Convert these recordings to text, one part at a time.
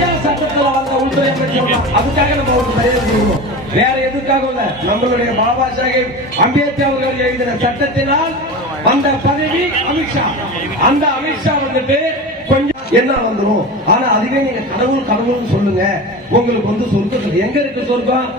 India சட்டத்துல வந்த உள்துறை. அதுக்காக நம்ம ஒரு மரியாதை கொடுக்கணும் வேற எதுக்காக இல்ல? நம்மளுடைய பாபா சாஹேப் அம்பேத்கர் அவர்கள் எழுதின சட்டத்தினால் அந்த பதவி அமித்ஷா. அந்த அமித்ஷா வந்துட்டு கொஞ்சம் என்ன வந்துரும்? ஆனா அதுவே நீங்க கடவுள் கடவுள்னு சொல்லுங்க. உங்களுக்கு வந்து சொர்க்கம் எங்க இருக்கு சொர்க்கம்?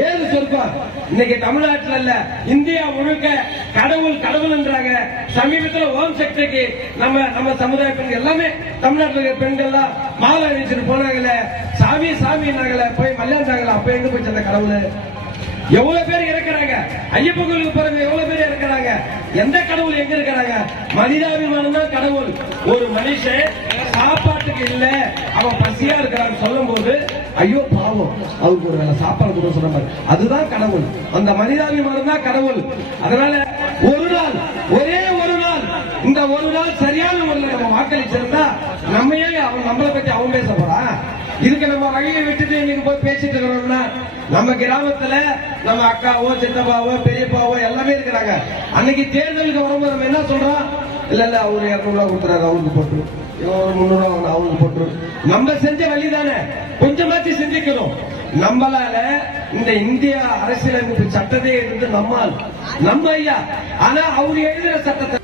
ஏது சொர்க்கம் இன்னைக்கு தமிழ்நாட்டில் இல்ல இந்தியா முழுக்க கடவுள் கடவுள்ன்றாங்க சமீபத்தில் ஓம் சக்திக்கு நம்ம நம்ம சமுதாய பெண்கள் எல்லாமே தமிழ்நாட்டில் இருக்கிற பெண்கள்லாம் மாலை அணிச்சிட்டு போனாங்களே சாமி சாமின்னாங்களே போய் மல்லியாண்டாங்களே அப்ப எங்க போச்சு அந்த கடவுள்? எவ்வளவு பேர் இருக்கிறாங்க ஐயப்ப கோயிலுக்கு பிறகு எவ்வளவு பேர் இருக்கிறாங்க எந்த கடவுள் எங்க இருக்கிறாங்க? மனிதாபிமானம் தான் கடவுள். ஒரு மனுஷன் சாப்பாட்டுக்கு இல்ல. அவன் பசியா இருக்கிறான்னு சொல்லும் போது ஐயோ பாவம். அவருக்கு ஒரு வேலை சாப்பாடு கூட சொல்ற மாதிரி. அதுதான் கடவுள். அந்த மனிதாபிமானம் தான் கடவுள். அதனால ஒரு நாள் ஒரே ஒரு நாள் இந்த ஒரு நாள் சரியான முறையில் நம்ம வாக்களிச்சிருந்தா நம்மையே அவன் நம்மளை பத்தி அவன் பேச இன்னைக்கு போய் பேசிட்டு இருக்கிறோம்னா நம்ம கிராமத்துல நம்ம அக்காவோ சித்தப்பாவோ பெரியப்பாவோ எல்லாமே இருக்கிறாங்க. அன்னைக்கு தேர்தலுக்கு வரும்போது நம்ம என்ன சொல்றோம்? இல்ல இல்ல அவரு இருநூறு ரூபா கொடுத்துறாரு அவருக்கு போட்டு. இவன் ஒரு முந்நூறு ரூபா அவருக்கு போட்டு. நம்ம செஞ்ச வழி தானே கொஞ்சமாச்சு சிந்திக்கணும். நம்மளால இந்த இந்தியா அரசியலமைப்பு சட்டத்தை எடுத்து நம்மால் நம்ம ஐயா. ஆனா அவர் எழுதுற சட்டத்தை